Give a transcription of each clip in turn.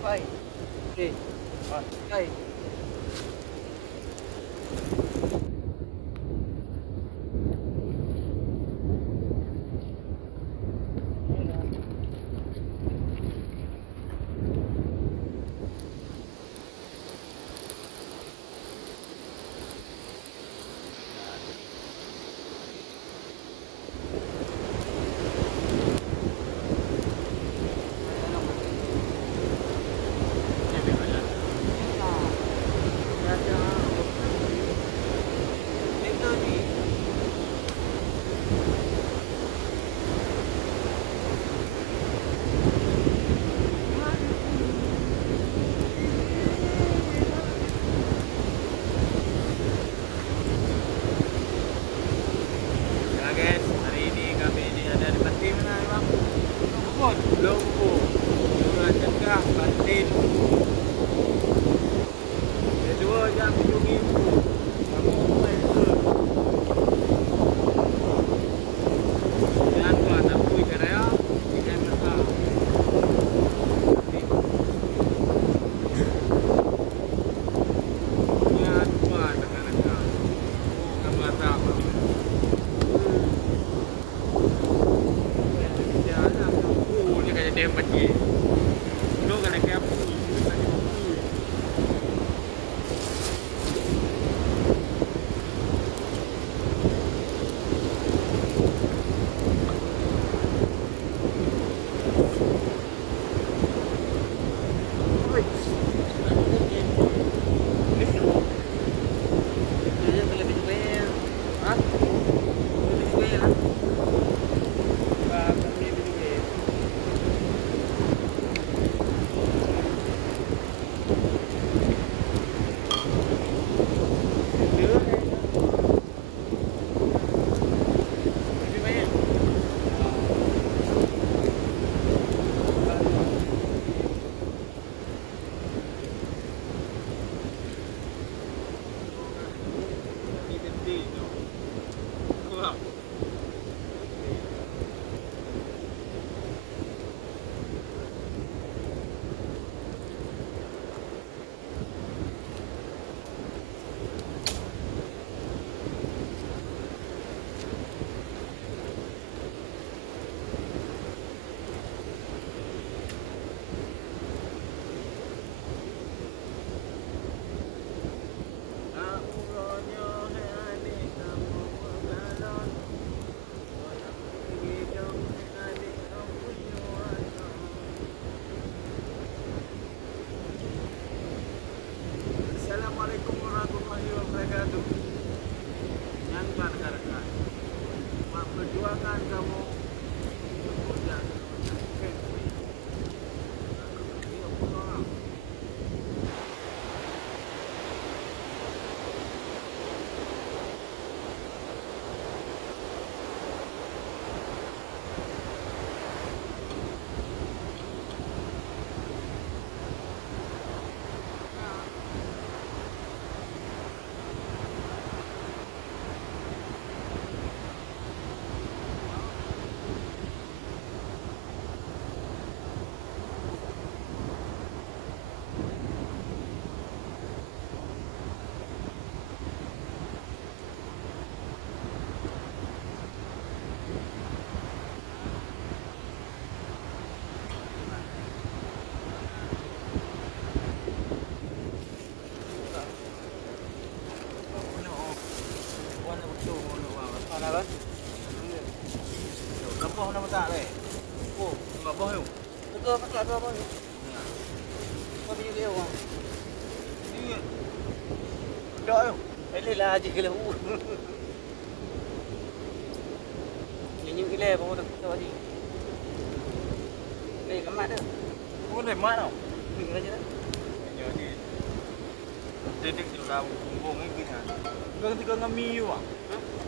Pai. Okey. Pai. Ya guys, hari ini kami ini ada di Bantin mana bang? Belum Buku. Jualan Cegah Bantin. Kedua jam 7.000. Kamu main ke? Jangan tuan, aku ikan ya. Ikan besar. Jangan tuan, dengan kamu tak apa. Dia kata dia pergi. Lu kena ke apa? Assalamualaikum warahmatullahi wabarakatuh. Nyangkan rekan-rekan. Mak perjuangan kamu bekerja. Apa? Lepas nama tak leh. Oh, enggak boh yuk. Betul pasal apa ni? Kau punya dia orang. Ini. Dak yuk. Elehlah aje kalau. Nyanyi gila baru tak tahu tadi. Kemat dah. Kau dari mana? Ni aja dah. Jadi. Dedek juga bumbung ni kan. Kau tiga ngami yuk ah.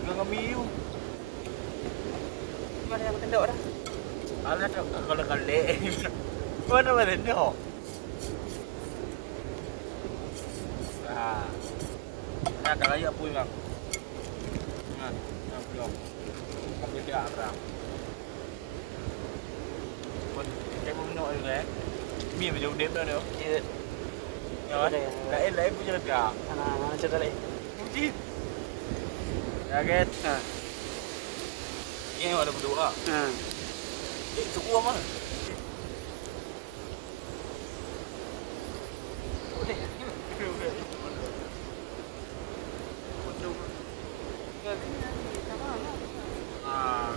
Tiga ngami yuk. Mana yang tendok dah? Alah tak kalau kali. Mana mana tendok? Ah. Nah, kalau ya pun bang. Nah, belum. Kami dia apa? Pun kayak mau minum air. Mi mà dùng đêm đó nữa. Iya. Rồi. Lấy punya lega. Anak-anak cerita lagi. Mungkin. Ya guys. Nah. Ini ada berdoa. Nah. Cukup mana? Boleh.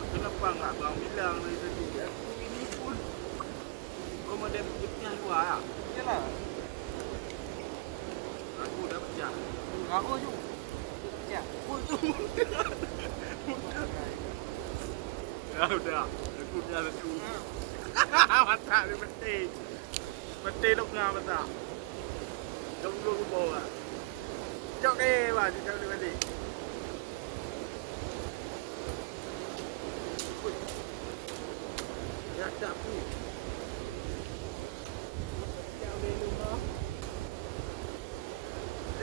Kenapa enggak bang bilang dari tadi? Aku ini pun komandan putihnya luar ya. Iyalah. Aku dah pecah. Aku juga. Ya. Ya udah. Aku dah lesu. Mata ni mesti. Mesti dok ngah mata. Jom dulu bawa. Jom ni, wah, jom ni mesti. Ya tak pu.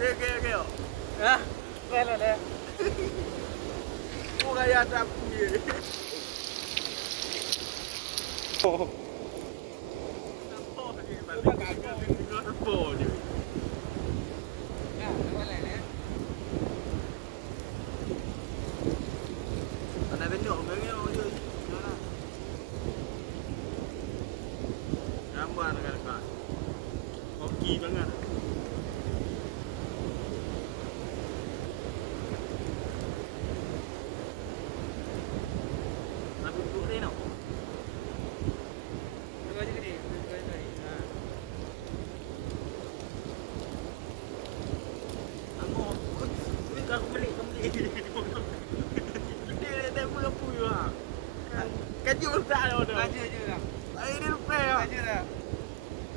Okay. Hah? Boleh deh. Kau kaya tak pu dia. Oh. Nampak ni balik kagak dengan nampak dia. Ya, boleh deh. Ada bendok bengel je. Jangan. Gambar dekat. Hoki banget. Tapi duduk ni nak. Dua aja gede. Dua aja gede. Nah. Aku beli. Dia apa you ah? Kaji tak ada dah. Aja aja dah. Ini lupa ya. Aja dah.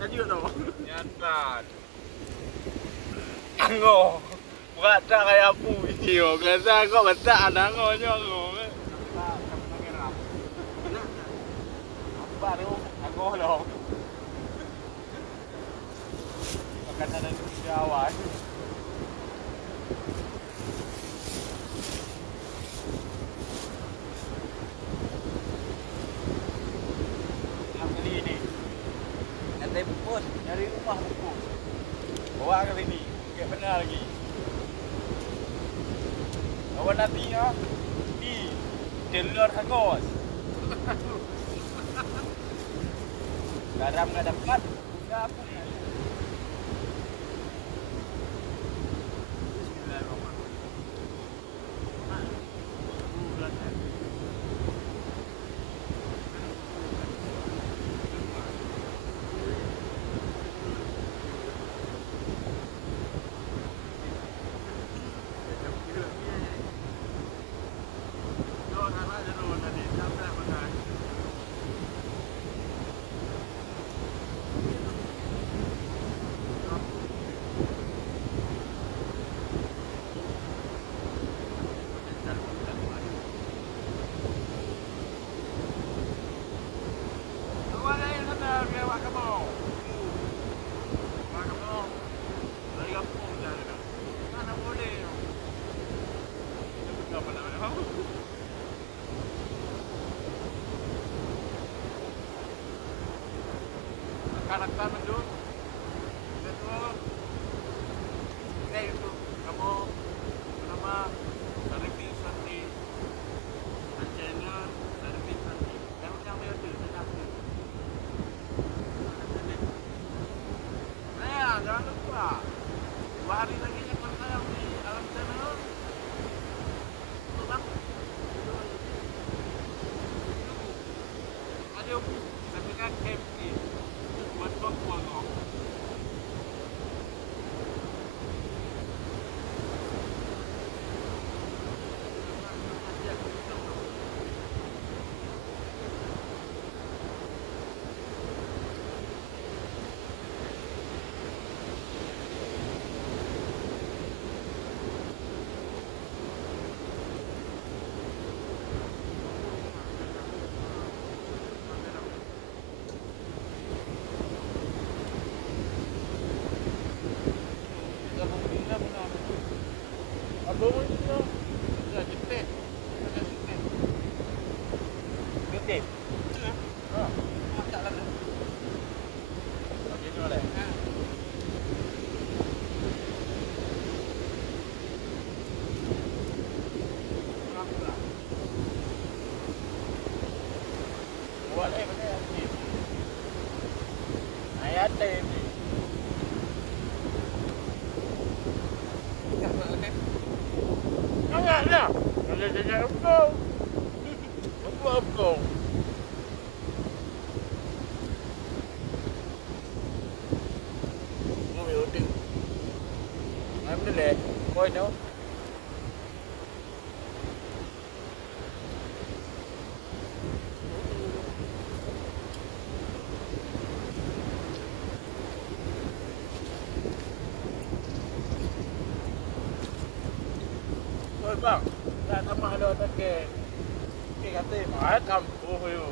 Kaji dah. Jangan. Ango. Buat tak kayak apu iyo. Kata kau betak ada angonya ango. Apa tu? Ango dong. Makan ada di awal. Kali ni. Nanti bungkus dari rumah bungkus. Bawa ke sini. Kayak benar lagi. Awak nanti ya. Di jalur hangus. Garam enggak dapat. Enggak apa ni. Karakter mendung. Betul. Itu kamu nama Sarifin Santi. Channel Sarifin Santi. Yang itu sudah. Jangan lupa. 2 hari lagi akan tayang di Alam Channel. Tutup. Ayo, saya kan MP. Buat buang Kau. Apa kau? Mau udah. Mana le? Kau no? Bang, dah tambah ada tak ke? Ke kata mahal kampung yo.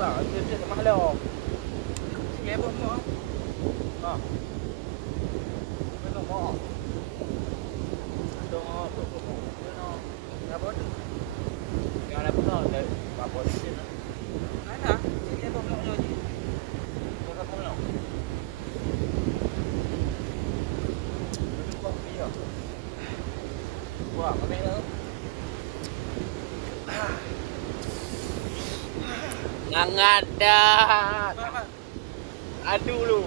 Bang, dia mahal dah. Sikit apa semua? Ha. Betul mau. Dong tu. Betul. Apa tu? Yang ada betul dah apa di sini. Mana? Sikit apa mau lagi? Kau apa mau? Betul kau dia. Wah, mana dah? Ngangat dah. Aduh lu.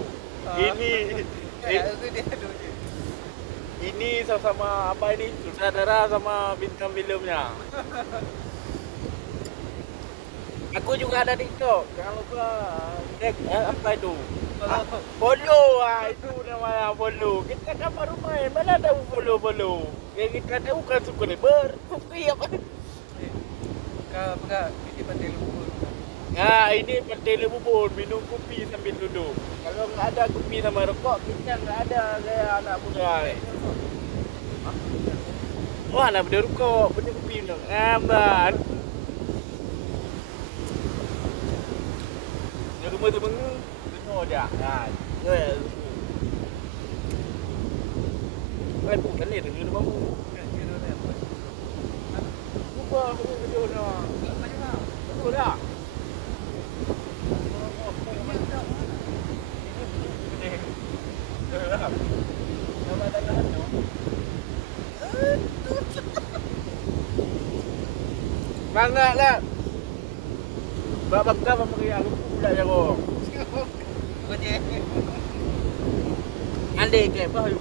Ini sama apa ini? Sutradara sama bintang filmnya. Aku juga ada TikTok. Jangan lupa cek apa itu? Follow itu namanya follow. Kita kan baru main. Mana tahu follow. Yang kita tahu kan subscriber. Apa? Buka ini pandai lupa. Ini pandai bubur, minum kopi sambil duduk. Kalau nggak ada kopi sama rokok, kita nggak ada kayak anak muda ni. Wah, anak muda rokok, punya kopi minum. Aman. Di rumah tu bengu, penuh dia. Bukan ni, dia rumah mu. Lupa, aku betul nak. Betul tak? Mangga lah. Babak ka mamaya lu pula ya ko. Kau je. Ande ke apa yu?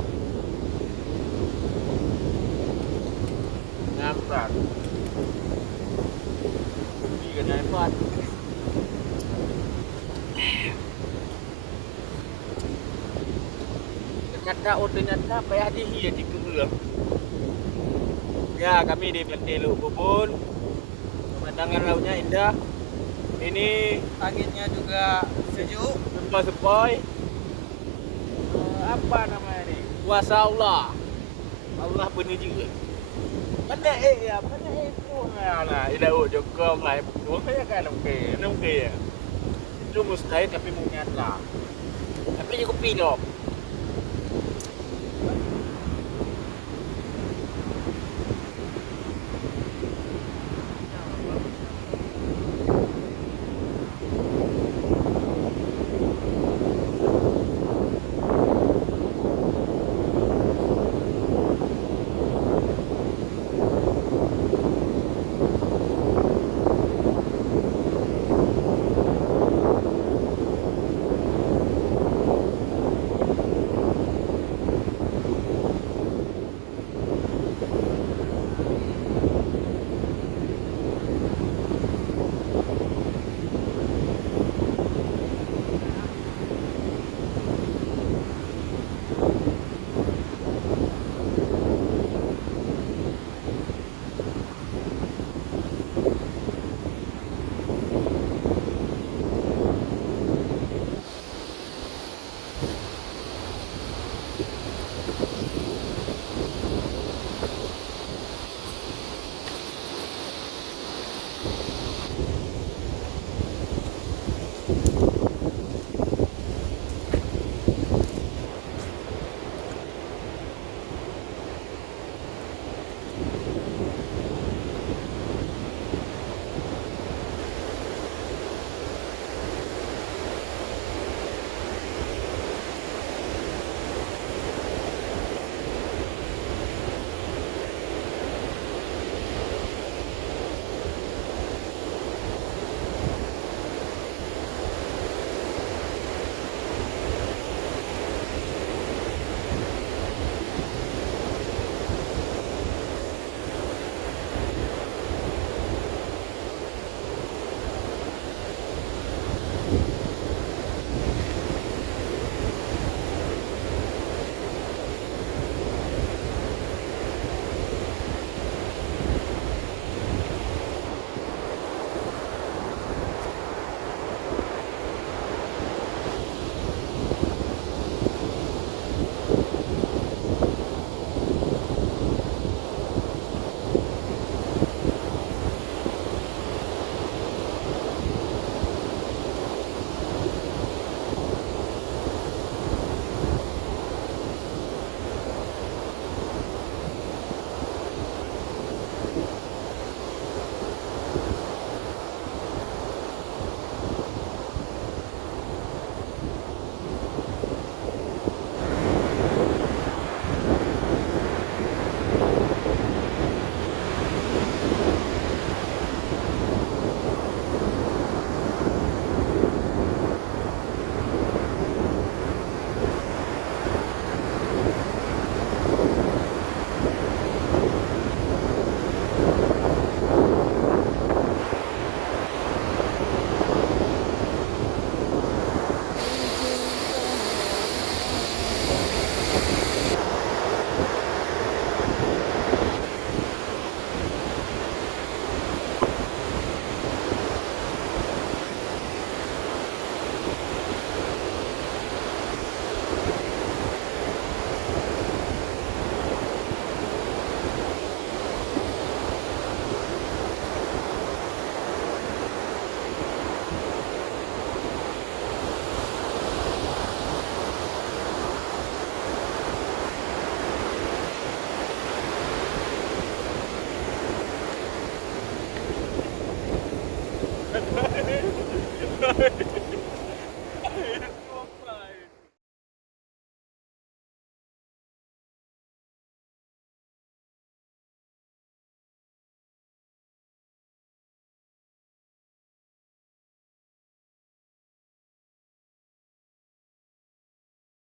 Nampak. Kopi ke dapat. Ternyata ternyata payah dihi di kemula. Ya, kami di Pantai Luk Bubun. Pemandangan lautnya indah. Ini Anginnya juga sejuk. sepoi-sepoi. Apa namanya ni? Kuasa Allah. Allah benar juga. Mana ya? Mana itu? Nah, ilaut jokong lah. Bukannya kan okey ya. Itu mustahil tapi mungkin nyata. Tapi ni kopi dok.